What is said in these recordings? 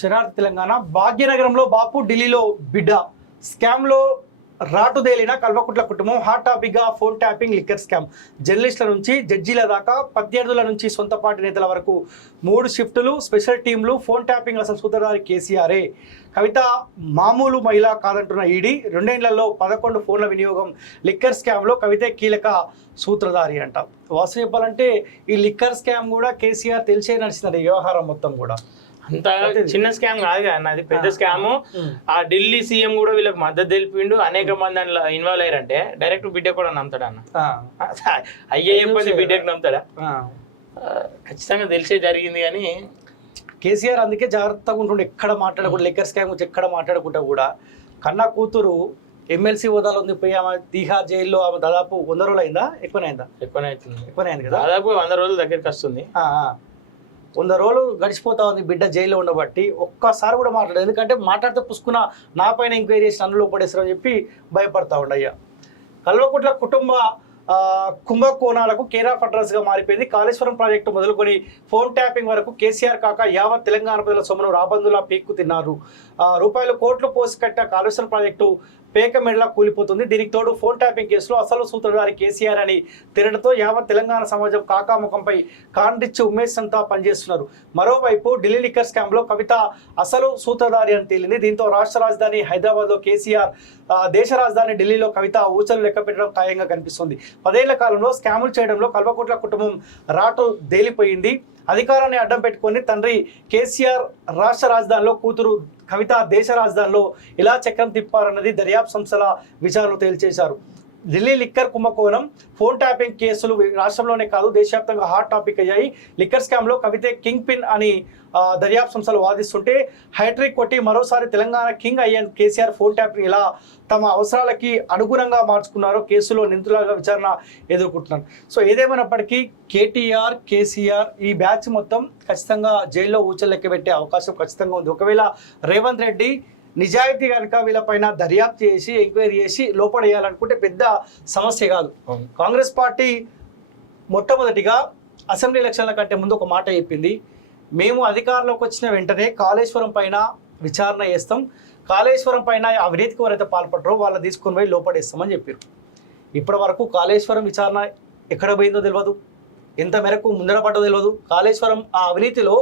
శరార్థి తెలంగాణ భాగ్యనగరంలో బాపు ఢిల్లీలో బిడ్డ స్కామ్లో రాటుదేలిన కల్వకుట్ల కుటుంబం హాట్ టాపిక్గా ఫోన్ ట్యాపింగ్ లిక్కర్ స్కామ్. జర్నలిస్టుల నుంచి జడ్జీల దాకా ప్రత్యర్థుల నుంచి సొంత పార్టీ నేతల వరకు 3 షిఫ్టులు, స్పెషల్ టీంలు. ఫోన్ ట్యాపింగ్ అసలు సూత్రధారి కేసీఆరే. కవిత మామూలు మహిళ కాదంటున్న ఈడీ. 2 ఏళ్లలో 11 ఫోన్ల వినియోగం. లిక్కర్ స్కామ్లో కవితే కీలక సూత్రధారి అంట. వాస్తవం చెప్పాలంటే ఈ లిక్కర్ స్కామ్ కూడా కేసీఆర్ తెలిసే నడిచింది వ్యవహారం మొత్తం కూడా. అంత చిన్న స్కామ్ కాదు కదా అన్నది, పెద్ద స్కామ్. ఆ ఢిల్లీ సీఎం కూడా వీళ్ళకి మద్దతు తెలిపిండు. అనేక మంది దాంట్లో ఇన్వాల్వ్ అయ్యారంటే డైరెక్ట్ బిడ్డ కూడా నమ్ముతాడా అన్న? అయ్యే చెప్పి బిడ్డకు నమ్ముతాడా? ఖచ్చితంగా తెలిసే జరిగింది. కానీ కేసీఆర్ అందుకే జాగ్రత్తగా ఉంటుండే, ఎక్కడ మాట్లాడకుండా లిక్కర్ స్కామ్ గురించి ఎక్కడ మాట్లాడకుండా కూడా. కన్నా కూతురు ఎమ్మెల్సీ హోదాలో ఉంది, పోయి ఆమె తీహార్ జైల్లో ఆమె దాదాపు 100 రోజులు అయిందా? ఎక్కువనే అయింది కదా, దాదాపు 100 రోజుల దగ్గరికి వస్తుంది. 100 రోజులు గడిచిపోతా ఉంది బిడ్డ జైల్లో ఉండబట్టి. ఒక్కసారి కూడా మాట్లాడదు. ఎందుకంటే మాట్లాడితే పుసుకున్న నా పైన ఎంక్వైరీ చేసి నన్ను లోపడేస్తారని చెప్పి భయపడతా ఉండయ్యా. కల్వకుట్ల కుటుంబ కుంభకోణాలకు కేర్ ఆఫ్ అడ్రస్ గా మారిపోయింది. కాళేశ్వరం ప్రాజెక్టు మొదలుకొని ఫోన్ ట్యాపింగ్ వరకు కేసీఆర్ కాక యావత్ తెలంగాణ ప్రజల సొమ్మును రాబందులా పీక్కు తిన్నారు. రూపాయలు కోట్లు పోసి కట్టిన కాళేశ్వరం ప్రాజెక్టు పేక మెడలా కూలిపోతుంది. దీనికి తోడు ఫోన్ ట్యాపింగ్ కేసులో అసలు సూత్రధారి కేసీఆర్ అని తిరగడంతో యావత్ తెలంగాణ సమాజం కాకాముఖంపై కాండిచ్చి ఉమేష్ అంతా పనిచేస్తున్నారు. మరోవైపు ఢిల్లీ లిక్కర్ స్కామ్ లో కవిత అసలు సూత్రధారి అని తేలింది. దీంతో రాష్ట్ర రాజధాని హైదరాబాద్ లో కేసీఆర్, దేశ రాజధాని ఢిల్లీలో కవిత ఊచలు లెక్క పెట్టడం ఖాయంగా కనిపిస్తుంది. 10 ఏళ్ల కాలంలో స్కాములు చేయడంలో కల్వకుట్ల కుటుంబం రాటు తేలిపోయింది. అధికారాన్ని అడ్డం పెట్టుకొని తండ్రి కేసీఆర్ రాష్ట్ర రాజధానిలో, కూతురు కవిత దేశ రాజధానిలో ఇలా చక్రం తిప్పారన్నది దర్యాప్తు సంస్థల విచారణలో తేల్చేశారు. ఢిల్లీ లిక్కర్ కుంభకోణం, ఫోన్ ట్యాపింగ్ కేసులు రాష్ట్రంలోనే కాదు దేశవ్యాప్తంగా హాట్ టాపిక్ అయ్యాయి. లిక్కర్ స్కామ్లో కవితే కింగ్ పిన్ అని దర్యాప్తు సంస్థలు వాదిస్తుంటే, హైట్రిక్ కొట్టి మరోసారి తెలంగాణ కింగ్ అయ్యే కేసీఆర్ ఫోన్ ట్యాపింగ్ ఇలా తమ అవసరాలకి అనుగుణంగా మార్చుకున్నారో కేసులో నిందితులుగా విచారణ ఎదుర్కొంటున్నారు. సో ఏదేమైనప్పటికీ కేటీఆర్, కేసీఆర్ ఈ బ్యాచ్ మొత్తం ఖచ్చితంగా జైల్లో ఊచలు లెక్క పెట్టే అవకాశం ఖచ్చితంగా ఉంది. ఒకవేళ రేవంత్ రెడ్డి నిజాయితీ కనుక వీళ్ళపైన దర్యాప్తు చేసి ఎంక్వైరీ చేసి లోపడేయాలనుకుంటే పెద్ద సమస్య కాదు. కాంగ్రెస్ పార్టీ మొట్టమొదటిగా అసెంబ్లీ ఎలక్షన్ల కంటే ముందు ఒక మాట చెప్పింది, మేము అధికారంలోకి వచ్చిన వెంటనే కాళేశ్వరం పైన విచారణ చేస్తాం, కాళేశ్వరం పైన అవినీతికి ఎవరైతే పాల్పడరో వాళ్ళని తీసుకొని పోయి లోపడేస్తామని చెప్పారు. ఇప్పటి వరకు కాళేశ్వరం విచారణ ఎక్కడ పోయిందో తెలియదు, ఎంత మేరకు ముందర పడ్డదో తెలియదు. కాళేశ్వరం ఆ అవినీతిలో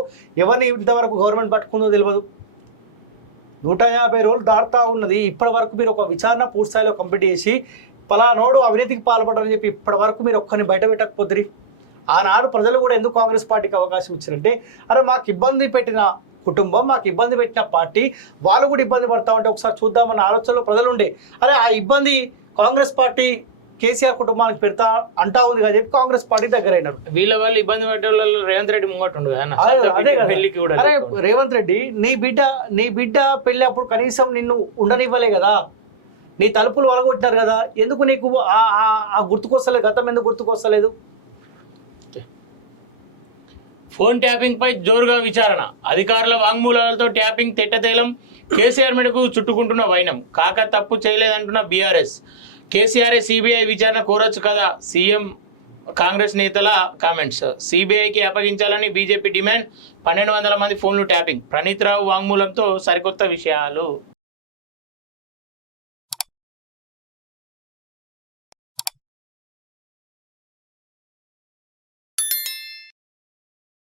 ఎవరిని ఇంతవరకు గవర్నమెంట్ పట్టుకుందో తెలియదు. 150 రోజులు దాటుతా ఉన్నది. ఇప్పటి వరకు మీరు ఒక విచారణ పూర్తి స్థాయిలో కంప్లీట్ చేసి పలానోడు అవినీతికి పాల్పడరని చెప్పి ఇప్పటి వరకు మీరు ఒక్కరిని బయట పెట్టకపోతే, ఆనాడు ప్రజలు కూడా ఎందుకు కాంగ్రెస్ పార్టీకి అవకాశం ఇచ్చారంటే, అరే మాకు ఇబ్బంది పెట్టిన కుటుంబం, మాకు ఇబ్బంది పెట్టిన పార్టీ, వాళ్ళు కూడా ఇబ్బంది పడతా ఉంటే ఒకసారి చూద్దామన్న ఆలోచనలో ప్రజలు ఉండే. అరే ఆ ఇబ్బంది కాంగ్రెస్ పార్టీ కేసీఆర్ కుటుంబానికి పెడతా అంటా ఉంది కదా చెప్పి కాంగ్రెస్ పార్టీ దగ్గర అయినారు. వీళ్ళ వాళ్ళు ఇబ్బంది పెట్టే వాళ్ళు రేవంత్ రెడ్డి ముంగట్టుండు కదా. అరే రేవంత్ రెడ్డి నీ బిడ్డ పెళ్లి అప్పుడు కనీసం నిన్ను ఉండనివ్వలే కదా, నీ తలుపులు వలగొట్టినారు కదా, ఎందుకు నీకు ఆ గుర్తుకొస్తలేదు? గతం ఎందుకు గుర్తుకొస్తలేదు? ఫోన్ ట్యాపింగ్ పై జోరుగా విచారణ, అధికారుల వాంగ్మూలాలతో ట్యాపింగ్ తెట్టతేలం, కేసీఆర్ మెడకు చుట్టుకుంటున్న వైనం, కాక తప్పు చేయలేదంటున్న బీఆర్ఎస్. కేసీఆర్ఏ సిబిఐ విచారణ కోరొచ్చు కదా, సీఎం కాంగ్రెస్ నేతల కామెంట్స్. సిబిఐకి అప్పగించాలని బీజేపీ డిమాండ్, 1200 మంది ఫోన్లు ట్యాపింగ్, ప్రణీత్ రావు వాంగ్మూలంతో సరికొత్త విషయాలు.